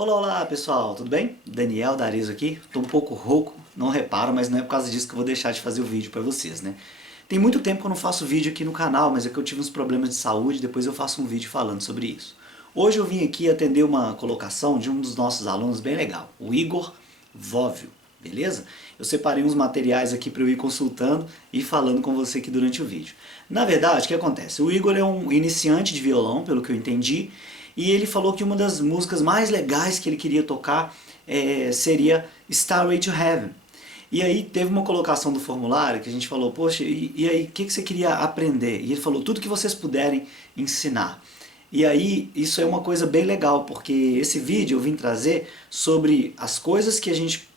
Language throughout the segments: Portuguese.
Olá, olá pessoal, tudo bem? Daniel da Arezzo aqui, estou um pouco rouco, não reparo, mas não é por causa disso que eu vou deixar de fazer o vídeo para vocês, né? Tem muito tempo que eu não faço vídeo aqui no canal, mas é que eu tive uns problemas de saúde, depois eu faço um vídeo falando sobre isso. Hoje eu vim aqui atender uma colocação de um dos nossos alunos bem legal, o Igor Vóvio, beleza? Eu separei uns materiais aqui para eu ir consultando e falando com você aqui durante o vídeo. Na verdade, o que acontece? O Igor é um iniciante de violão, pelo que eu entendi, e ele falou que uma das músicas mais legais que ele queria tocar seria Stairway to Heaven. E aí teve uma colocação do formulário que a gente falou, poxa, e aí, o que você queria aprender? E ele falou, tudo que vocês puderem ensinar. E aí, isso é uma coisa bem legal, porque esse vídeo eu vim trazer sobre as coisas que a gente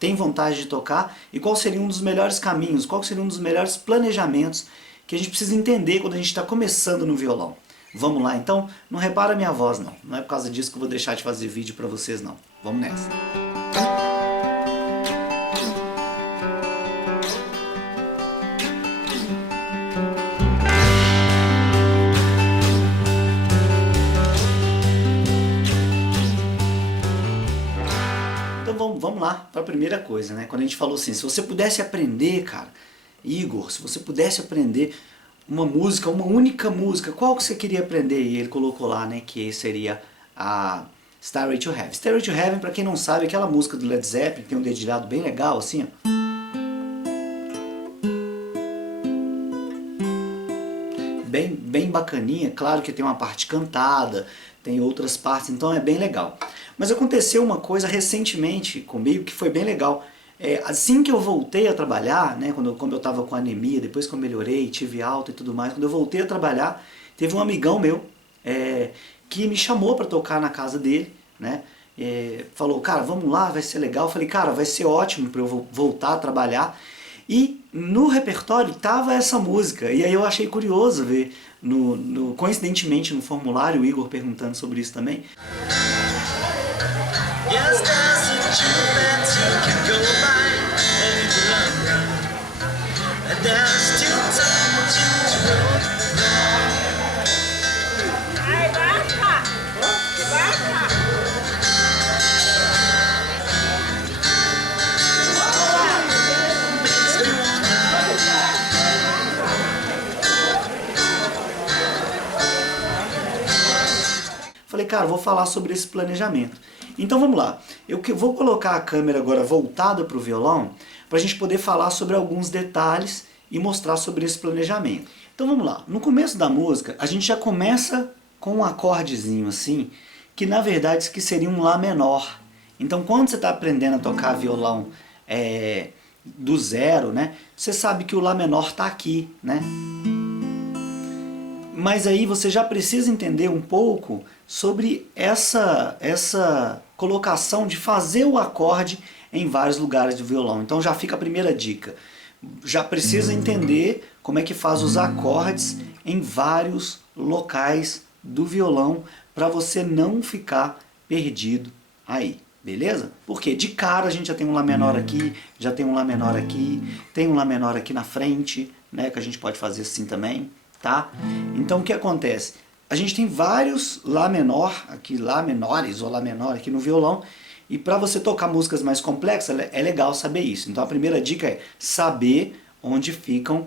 tem vontade de tocar e qual seria um dos melhores caminhos, qual seria um dos melhores planejamentos que a gente precisa entender quando a gente está começando no violão. Vamos lá então? Não repara a minha voz não, não é por causa disso que eu vou deixar de fazer vídeo pra vocês não. Vamos nessa. Então vamos lá para a primeira coisa, né? Quando a gente falou assim, se você pudesse aprender, cara, Igor, se você pudesse aprender uma música, uma única música, qual que você queria aprender? E ele colocou lá, né, que seria a Stairway to Heaven. Stairway to Heaven, pra quem não sabe, é aquela música do Led Zeppelin, tem um dedilhado bem legal, assim, ó. Bem bacaninha, claro que tem uma parte cantada, tem outras partes, então é bem legal. Mas aconteceu uma coisa recentemente comigo que foi bem legal. Assim que eu voltei a trabalhar, né, quando eu estava com anemia, depois que eu melhorei, tive alta e tudo mais, quando eu voltei a trabalhar, teve um amigão meu que me chamou para tocar na casa dele, né, falou, cara, vamos lá, vai ser legal. Eu falei, cara, vai ser ótimo para eu voltar a trabalhar. E no repertório tava essa música, e aí eu achei curioso ver, coincidentemente no formulário, o Igor perguntando sobre isso também. Yes, there's a truth that you can go by over and round, and there's still time to go. Ai, basta! Basta! Falei, cara, vou falar sobre esse planejamento. Então vamos lá, eu vou colocar a câmera agora voltada para o violão, para a gente poder falar sobre alguns detalhes e mostrar sobre esse planejamento. Então vamos lá, no começo da música a gente já começa com um acordezinho assim, que na verdade isso aqui seria um Lá menor. Então quando você está aprendendo a tocar violão do zero, né, você sabe que o Lá menor está aqui, né? Mas aí você já precisa entender um pouco sobre essa colocação de fazer o acorde em vários lugares do violão. Então já fica a primeira dica. Já precisa entender como é que faz os acordes em vários locais do violão para você não ficar perdido aí. Beleza? Porque de cara a gente já tem um Lá menor aqui, já tem um Lá menor aqui, tem um Lá menor aqui na frente, né, que a gente pode fazer assim também. Tá? Então o que acontece? A gente tem vários Lá menor, aqui Lá menores ou Lá menor aqui no violão, e para você tocar músicas mais complexas é legal saber isso. Então a primeira dica é saber onde ficam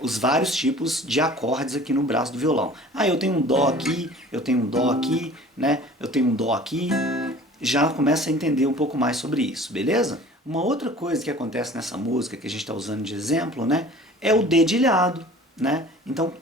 os vários tipos de acordes aqui no braço do violão. Ah, eu tenho um Dó aqui, eu tenho um Dó aqui, né? Eu tenho um Dó aqui. Já começa a entender um pouco mais sobre isso, beleza? Uma outra coisa que acontece nessa música que a gente está usando de exemplo, né, é o dedilhado. Né? Então,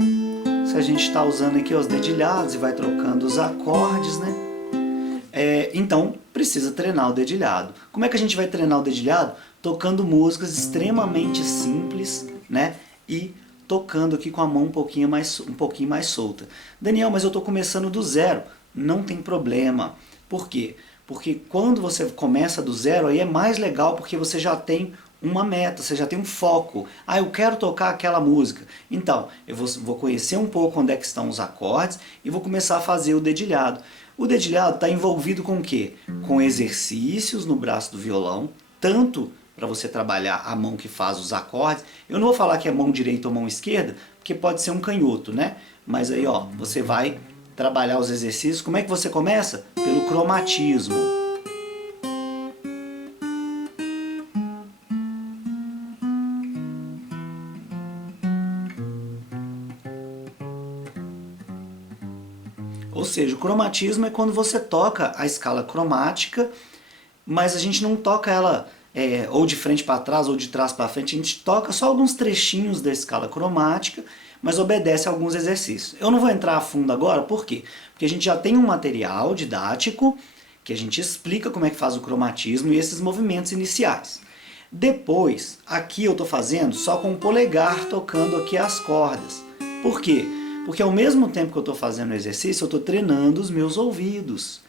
se a gente está usando aqui os dedilhados e vai trocando os acordes, né? Então precisa treinar o dedilhado. Como é que a gente vai treinar o dedilhado? Tocando músicas extremamente simples, né? E tocando aqui com a mão um pouquinho mais solta. Daniel, mas eu estou começando do zero. Não tem problema. Por quê? Porque quando você começa do zero, aí é mais legal porque você já tem uma meta, você já tem um foco. Ah, eu quero tocar aquela música. Então, eu vou conhecer um pouco onde é que estão os acordes e vou começar a fazer o dedilhado. O dedilhado está envolvido com o quê? Com exercícios no braço do violão, tanto para você trabalhar a mão que faz os acordes. Eu não vou falar que é mão direita ou mão esquerda, porque pode ser um canhoto, né? Mas aí, ó, você vai trabalhar os exercícios, como é que você começa? Pelo cromatismo. Ou seja, o cromatismo é quando você toca a escala cromática, mas a gente não toca ela ou de frente para trás ou de trás para frente, a gente toca só alguns trechinhos da escala cromática, mas obedece a alguns exercícios. Eu não vou entrar a fundo agora, por quê? Porque a gente já tem um material didático que a gente explica como é que faz o cromatismo e esses movimentos iniciais. Depois, aqui eu estou fazendo só com o polegar tocando aqui as cordas. Por quê? Porque ao mesmo tempo que eu estou fazendo o exercício, eu estou treinando os meus ouvidos.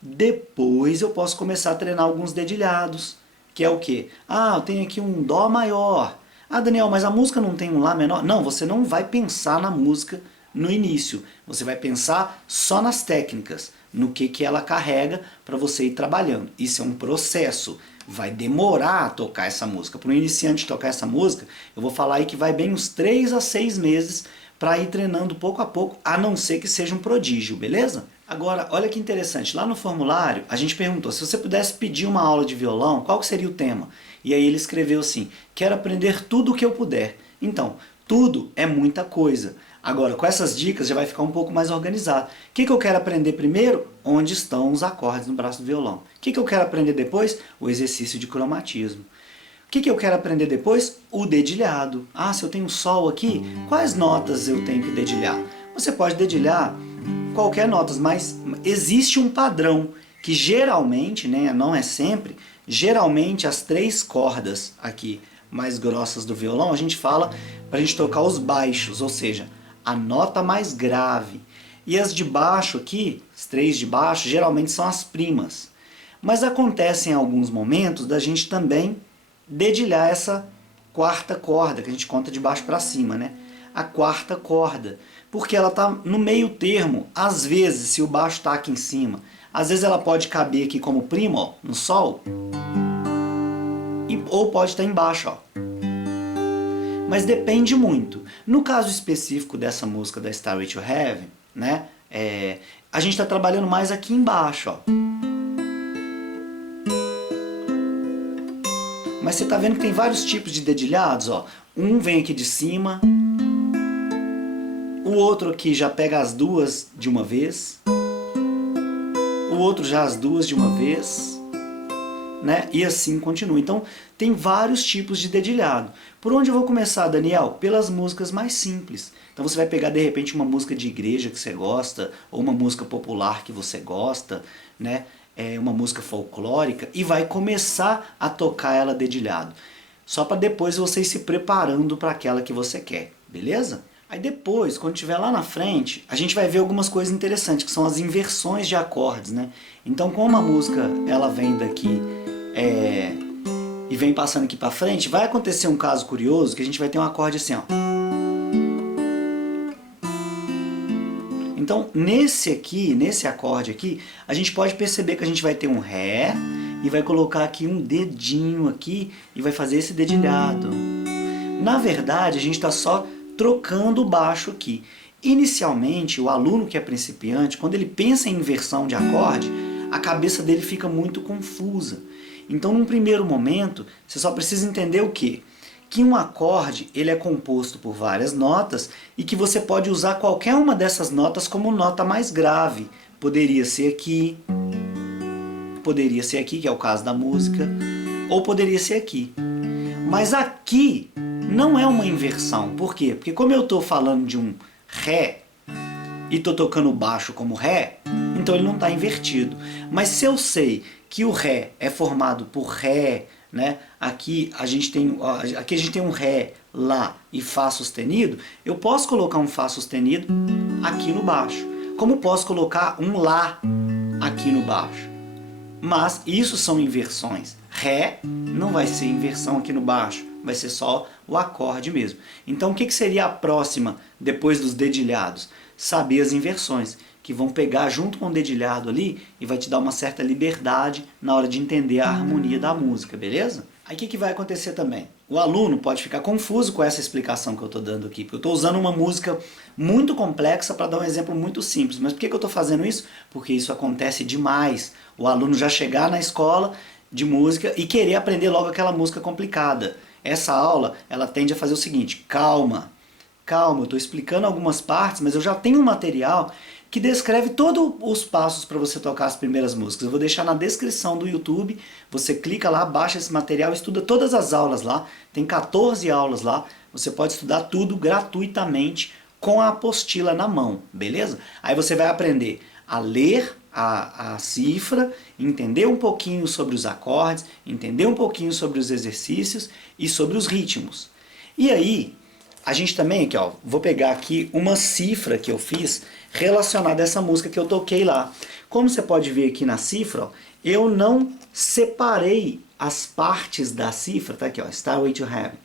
Depois eu posso começar a treinar alguns dedilhados, que é o quê? Ah, eu tenho aqui um Dó maior. Ah, Daniel, mas a música não tem um Lá menor? Não, você não vai pensar na música no início. Você vai pensar só nas técnicas, no que ela carrega para você ir trabalhando. Isso é um processo. Vai demorar a tocar essa música. Para um iniciante tocar essa música, eu vou falar aí que vai bem uns 3 a 6 meses para ir treinando pouco a pouco, a não ser que seja um prodígio, beleza? Agora, olha que interessante, lá no formulário a gente perguntou, se você pudesse pedir uma aula de violão, qual que seria o tema? E aí ele escreveu assim, quero aprender tudo o que eu puder. Então, tudo é muita coisa. Agora, com essas dicas já vai ficar um pouco mais organizado. O que eu quero aprender primeiro? Onde estão os acordes no braço do violão. O que eu quero aprender depois? O exercício de cromatismo. O que eu quero aprender depois? O dedilhado. Ah, se eu tenho um sol aqui, quais notas eu tenho que dedilhar? Você pode dedilhar qualquer notas, mas existe um padrão que geralmente, né, não é sempre, geralmente as 3 cordas aqui mais grossas do violão, a gente fala para a gente tocar os baixos, ou seja, a nota mais grave. E as de baixo aqui, as 3 de baixo, geralmente são as primas. Mas acontece em alguns momentos da gente também dedilhar essa 4ª corda, que a gente conta de baixo para cima, né? A 4ª corda, porque ela está no meio termo. Às vezes, se o baixo está aqui em cima, às vezes ela pode caber aqui como prima, ó, no sol, ou pode estar embaixo, ó. Mas depende muito. No caso específico dessa música da Stairway to Heaven, né, a gente está trabalhando mais aqui embaixo, ó. Mas você está vendo que tem vários tipos de dedilhados, ó. Um vem aqui de cima, o outro aqui já pega as 2 de uma vez, o outro já as 2 de uma vez, né? E assim continua. Então tem vários tipos de dedilhado. Por onde eu vou começar, Daniel? Pelas músicas mais simples. Então você vai pegar de repente uma música de igreja que você gosta, ou uma música popular que você gosta, né? Uma música folclórica, e vai começar a tocar ela dedilhado. Só para depois você ir se preparando para aquela que você quer, beleza? Aí depois, quando estiver lá na frente, a gente vai ver algumas coisas interessantes, que são as inversões de acordes, né? Então, como a música ela vem daqui e vem passando aqui para frente, vai acontecer um caso curioso, que a gente vai ter um acorde assim, ó. Então, nesse acorde aqui, a gente pode perceber que a gente vai ter um Ré e vai colocar aqui um dedinho aqui e vai fazer esse dedilhado. Na verdade, a gente está só trocando o baixo aqui. Inicialmente, o aluno que é principiante, quando ele pensa em inversão de acorde, a cabeça dele fica muito confusa. Então, num primeiro momento, você só precisa entender o quê? Que um acorde ele é composto por várias notas e que você pode usar qualquer uma dessas notas como nota mais grave. Poderia ser aqui, que é o caso da música, ou poderia ser aqui. Mas aqui não é uma inversão. Por quê? Porque como eu estou falando de um Ré e estou tocando baixo como Ré, então ele não está invertido. Mas se eu sei que o Ré é formado por Ré, né? Aqui a gente tem um Ré, Lá e Fá sustenido, eu posso colocar um Fá sustenido aqui no baixo. Como posso colocar um Lá aqui no baixo? Mas isso são inversões. Ré não vai ser inversão aqui no baixo, vai ser só o acorde mesmo. Então o que seria a próxima depois dos dedilhados? Saber as inversões, que vão pegar junto com o dedilhado ali e vai te dar uma certa liberdade na hora de entender a harmonia da música, beleza? Aí o que vai acontecer também? O aluno pode ficar confuso com essa explicação que eu estou dando aqui, porque eu estou usando uma música muito complexa para dar um exemplo muito simples. Mas por que eu estou fazendo isso? Porque isso acontece demais. O aluno já chegar na escola de música e querer aprender logo aquela música complicada. Essa aula, ela tende a fazer o seguinte: calma, calma, eu estou explicando algumas partes, mas eu já tenho um material que descreve todos os passos para você tocar as primeiras músicas. Eu vou deixar na descrição do YouTube, você clica lá, baixa esse material, estuda todas as aulas lá, tem 14 aulas lá, você pode estudar tudo gratuitamente com a apostila na mão, beleza? Aí você vai aprender a ler a cifra, entender um pouquinho sobre os acordes, entender um pouquinho sobre os exercícios e sobre os ritmos. E aí, a gente também, aqui, ó, vou pegar aqui uma cifra que eu fiz relacionada a essa música que eu toquei lá. Como você pode ver aqui na cifra, ó, eu não separei as partes da cifra, tá aqui, ó, Starway to Heaven.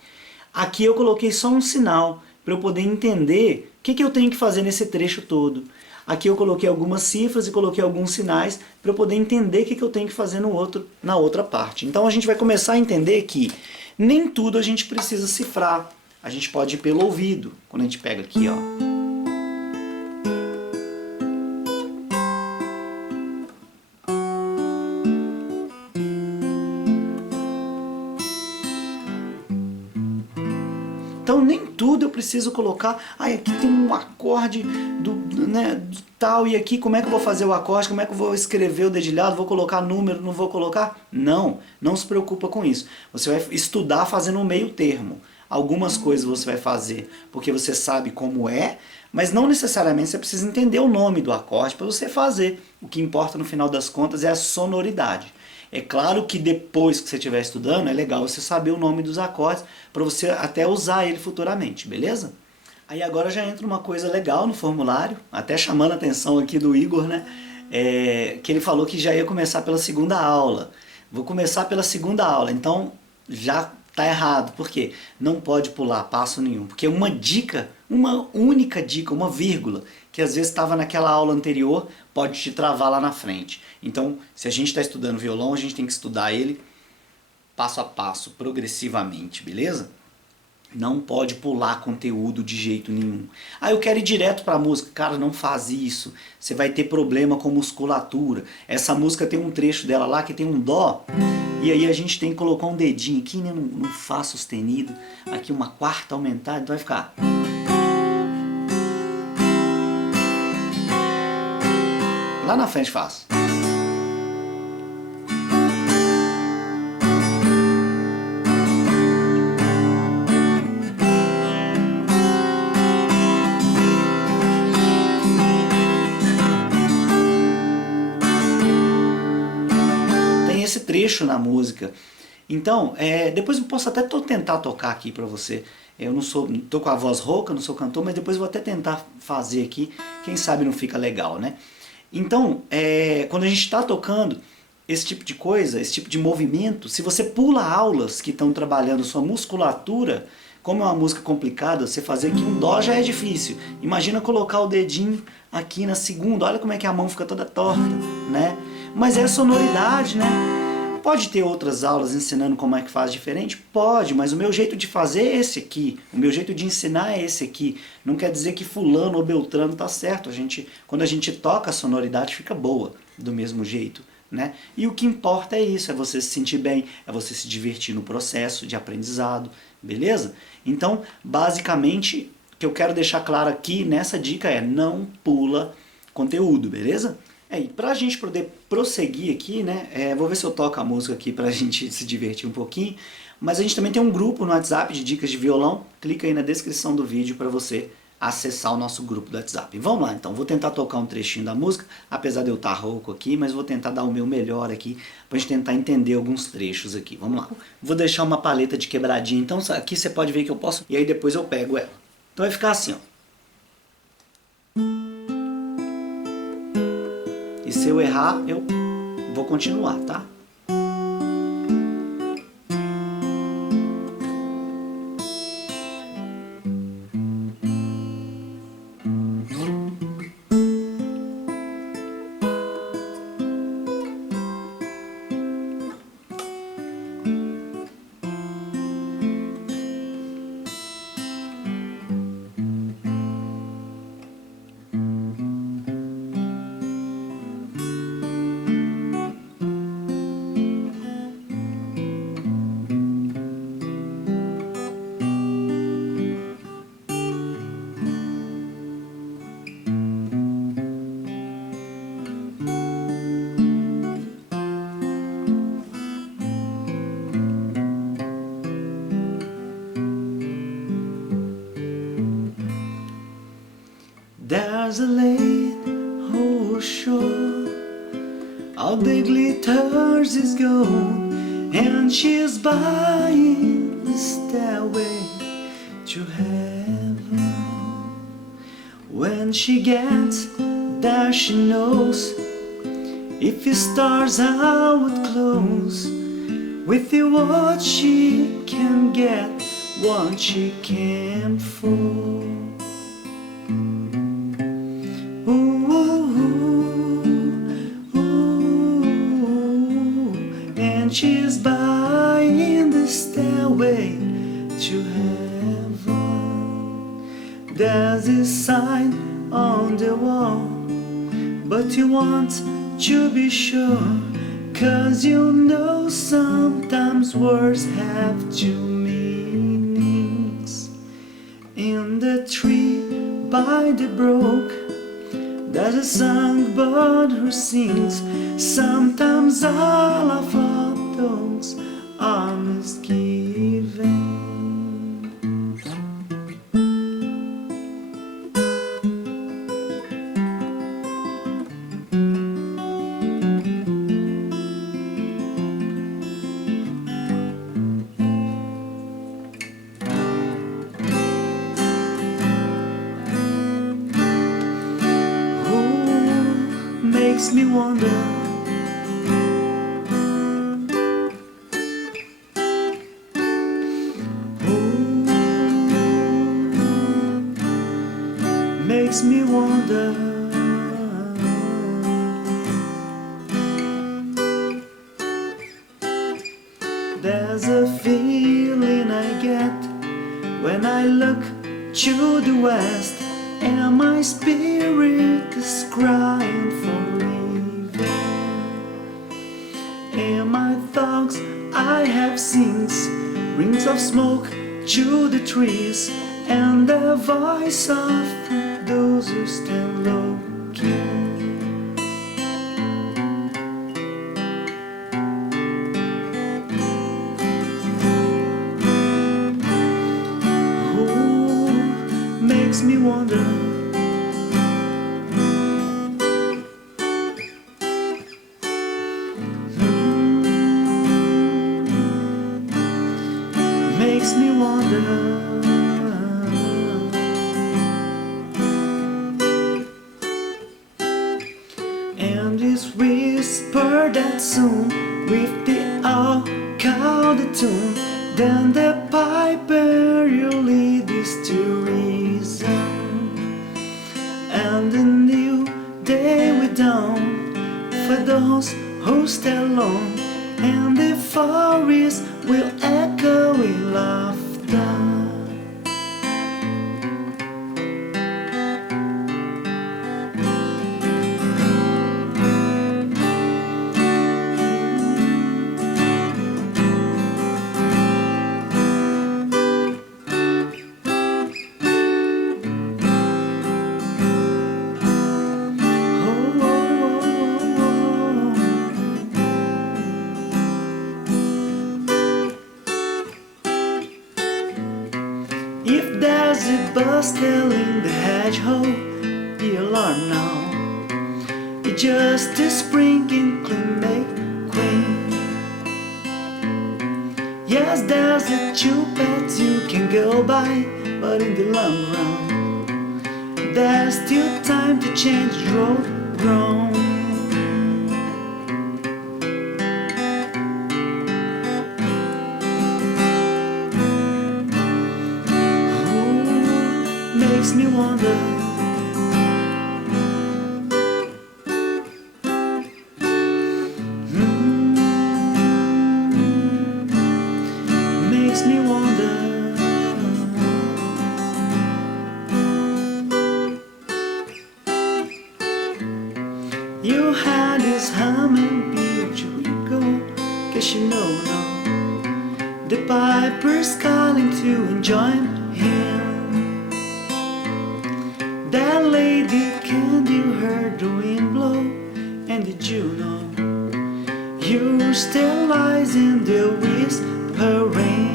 Aqui eu coloquei só um sinal para eu poder entender o que eu tenho que fazer nesse trecho todo. Aqui eu coloquei algumas cifras e coloquei alguns sinais para eu poder entender o que eu tenho que fazer na outra parte. Então a gente vai começar a entender que nem tudo a gente precisa cifrar. A gente pode ir pelo ouvido. Quando a gente pega aqui, ó. Então nem tudo eu preciso colocar, aqui tem um acorde do tal, e aqui como é que eu vou fazer o acorde, como é que eu vou escrever o dedilhado, vou colocar número, não vou colocar? Não, não se preocupa com isso. Você vai estudar fazendo um meio termo. Algumas coisas você vai fazer porque você sabe como é, mas não necessariamente você precisa entender o nome do acorde para você fazer. O que importa no final das contas é a sonoridade. É claro que depois que você estiver estudando, é legal você saber o nome dos acordes para você até usar ele futuramente, beleza? Aí agora já entra uma coisa legal no formulário, até chamando a atenção aqui do Igor, né? Que ele falou que já ia começar pela segunda aula. Vou começar pela segunda aula, então já tá errado. Por quê? Não pode pular passo nenhum, porque uma dica, uma única dica, uma vírgula, que às vezes estava naquela aula anterior, pode te travar lá na frente. Então, se a gente está estudando violão, a gente tem que estudar ele passo a passo, progressivamente, beleza? Não pode pular conteúdo de jeito nenhum. Eu quero ir direto para a música. Cara, não faz isso. Você vai ter problema com musculatura. Essa música tem um trecho dela lá que tem um dó. E aí a gente tem que colocar um dedinho aqui, né, no Fá sustenido. Aqui uma quarta aumentada. Então vai ficar... Lá na frente faz. Esse trecho na música. Então, depois eu posso até tentar tocar aqui pra você. Eu não tô com a voz rouca, não sou cantor, mas depois eu vou até tentar fazer aqui. Quem sabe não fica legal, né? Então, quando a gente está tocando esse tipo de coisa, esse tipo de movimento, se você pula aulas que estão trabalhando sua musculatura, como é uma música complicada, você fazer aqui um dó já é difícil. Imagina colocar o dedinho aqui na segunda, olha como é que a mão fica toda torta, né? Mas é a sonoridade, né? Pode ter outras aulas ensinando como é que faz diferente? Pode, mas o meu jeito de fazer é esse aqui. O meu jeito de ensinar é esse aqui. Não quer dizer que fulano ou beltrano tá certo. Quando a gente toca, a sonoridade fica boa, do mesmo jeito, né? E o que importa é isso, é você se sentir bem, é você se divertir no processo de aprendizado, beleza? Então, basicamente, o que eu quero deixar claro aqui nessa dica é não pula conteúdo, beleza? E pra gente poder prosseguir aqui, né, vou ver se eu toco a música aqui pra gente se divertir um pouquinho, mas a gente também tem um grupo no WhatsApp de dicas de violão, clica aí na descrição do vídeo para você acessar o nosso grupo do WhatsApp. Vamos lá então, vou tentar tocar um trechinho da música, apesar de eu estar rouco aqui, mas vou tentar dar o meu melhor aqui, pra gente tentar entender alguns trechos aqui, vamos lá. Vou deixar uma paleta de quebradinha, então aqui você pode ver que eu posso, e aí depois eu pego ela. Então vai ficar assim, ó. E se eu errar, eu vou continuar, tá? There's a lake, oh sure, all the glitters is gold, and she's buying the stairway to heaven. When she gets there, she knows if the stars are would close, with the what she can get, what she can fall. Ooh, ooh, ooh, and she's buying the stairway to heaven. There's a sign on the wall, but you want to be sure, 'cause you know sometimes words have two meanings. In the tree by the brook, there's a songbird who sings. Sometimes all of our thoughts are misgiven. Makes me wonder, makes me wonder. There's a feeling I get when I look to the west, and my spirit is crying for leaving. In my thoughts I have sings, rings of smoke to the trees, and the voice of those who stand looking. Who makes me wonder? Makes me wonder. And this whisper that soon, with the owl call the tune, then the piper you lead is to reason, and the new day will dawn for those who stay alone, and the forest will echo with laughter. If there's a bus telling the hedgehog, be alarmed now. It's just a spring inkling make queen. Yes, there's a two paths you can go by, but in the long run, there's still time to change the road wrong. Makes me wonder. Makes me wonder. You had this humming beat, you go, 'cause you know now the piper's calling to join him. That lady, can you hear the wind blow? And did you know you're still lies in the whispering?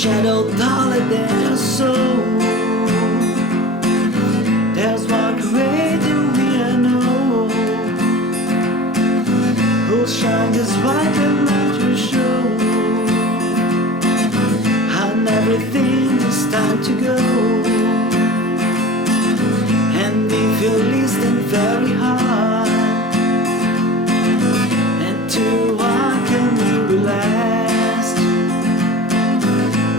shadow taller than your soul. There's one greater we know, whose shine is bright and not to show. And everything is time to go. And if you listen very hard, and to what can you be last?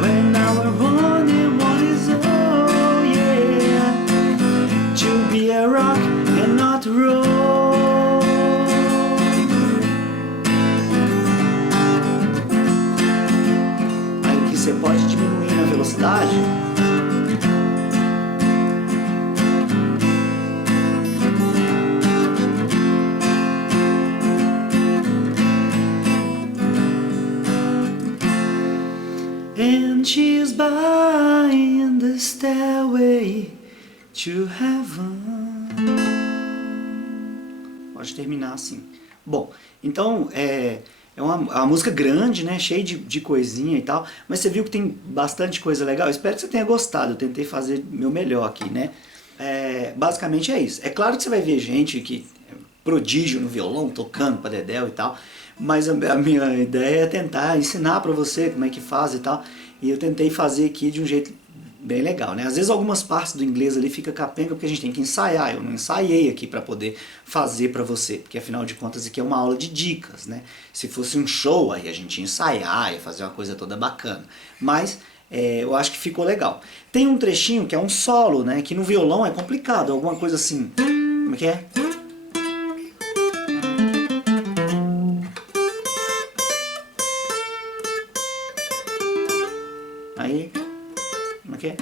When our only one is oh yeah, to be a rock and not roll. Aí que você pode diminuir a velocidade. And she's buying the stairway to heaven. Pode terminar assim. Bom, então é uma música grande, né? Cheia de coisinha e tal. Mas você viu que tem bastante coisa legal. Espero que você tenha gostado. Eu tentei fazer meu melhor aqui, né? Basicamente é isso. É claro que você vai ver gente que é prodígio no violão, tocando pra dedéu e tal. Mas a minha ideia é tentar ensinar pra você como é que faz e tal. E eu tentei fazer aqui de um jeito bem legal, né? Às vezes algumas partes do inglês ali fica capenga porque a gente tem que ensaiar. Eu não ensaiei aqui para poder fazer para você, porque afinal de contas aqui é uma aula de dicas, né? Se fosse um show aí a gente ia ensaiar, ia fazer uma coisa toda bacana. Mas eu acho que ficou legal. Tem um trechinho que é um solo, né? Que no violão é complicado, alguma coisa assim. Como é que é? Aí, como é que é?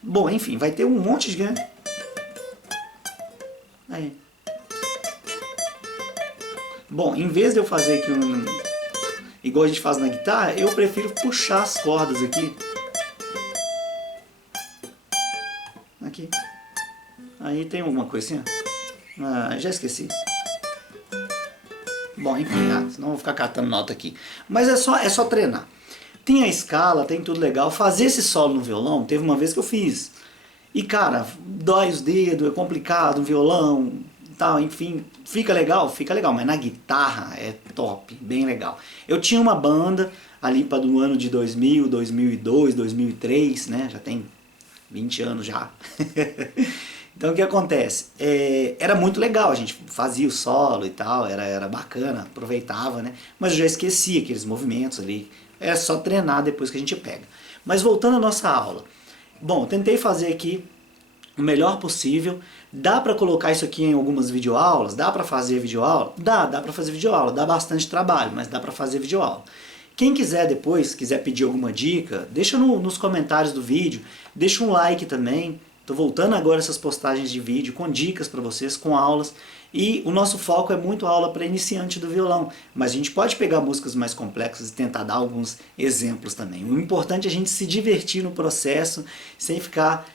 Bom, enfim, vai ter um monte de... Aí. Bom, em vez de eu fazer aqui igual a gente faz na guitarra, eu prefiro puxar as cordas aqui. Aqui. Aí tem alguma coisinha? Ah, já esqueci. Bom, enfim, senão eu vou ficar catando nota aqui. Mas é só treinar. Tem a escala, tem tudo legal. Fazer esse solo no violão, teve uma vez que eu fiz. E cara, dói os dedos, é complicado, um violão, tal, enfim. Fica legal, mas na guitarra é top, bem legal. Eu tinha uma banda ali para do ano de 2000, 2002, 2003, né? Já tem 20 anos já. Então o que acontece? Era muito legal, a gente fazia o solo e tal, era bacana, aproveitava, né? Mas eu já esqueci aqueles movimentos ali, é só treinar depois que a gente pega. Mas voltando à nossa aula, bom, tentei fazer aqui o melhor possível. Dá para colocar isso aqui em algumas videoaulas? Dá para fazer videoaula? Dá para fazer videoaula, dá bastante trabalho, mas dá para fazer videoaula. Quem quiser depois, quiser pedir alguma dica, deixa nos comentários do vídeo, deixa um like também. Estou voltando agora essas postagens de vídeo com dicas para vocês, com aulas. E o nosso foco é muito aula para iniciante do violão. Mas a gente pode pegar músicas mais complexas e tentar dar alguns exemplos também. O importante é a gente se divertir no processo, sem ficar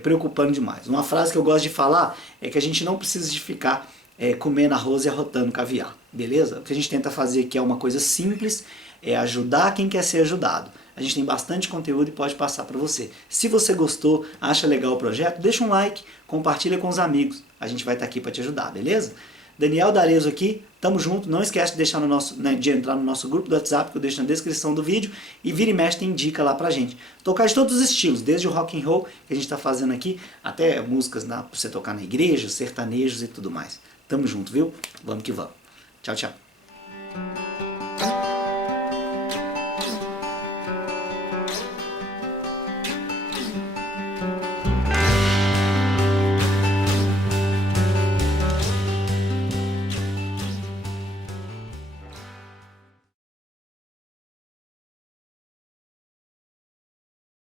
preocupando demais. Uma frase que eu gosto de falar é que a gente não precisa de ficar comendo arroz e arrotando caviar. Beleza? O que a gente tenta fazer aqui é uma coisa simples, é ajudar quem quer ser ajudado. A gente tem bastante conteúdo e pode passar para você. Se você gostou, acha legal o projeto, deixa um like, compartilha com os amigos. A gente vai estar aqui para te ajudar, beleza? Daniel D'Arezzo aqui, tamo junto. Não esquece de deixar de entrar no nosso grupo do WhatsApp, que eu deixo na descrição do vídeo. E vira e mexe tem dica lá pra gente. Tocar de todos os estilos, desde o rock and roll que a gente está fazendo aqui, até músicas para você tocar na igreja, sertanejos e tudo mais. Tamo junto, viu? Vamos que vamos. Tchau, tchau.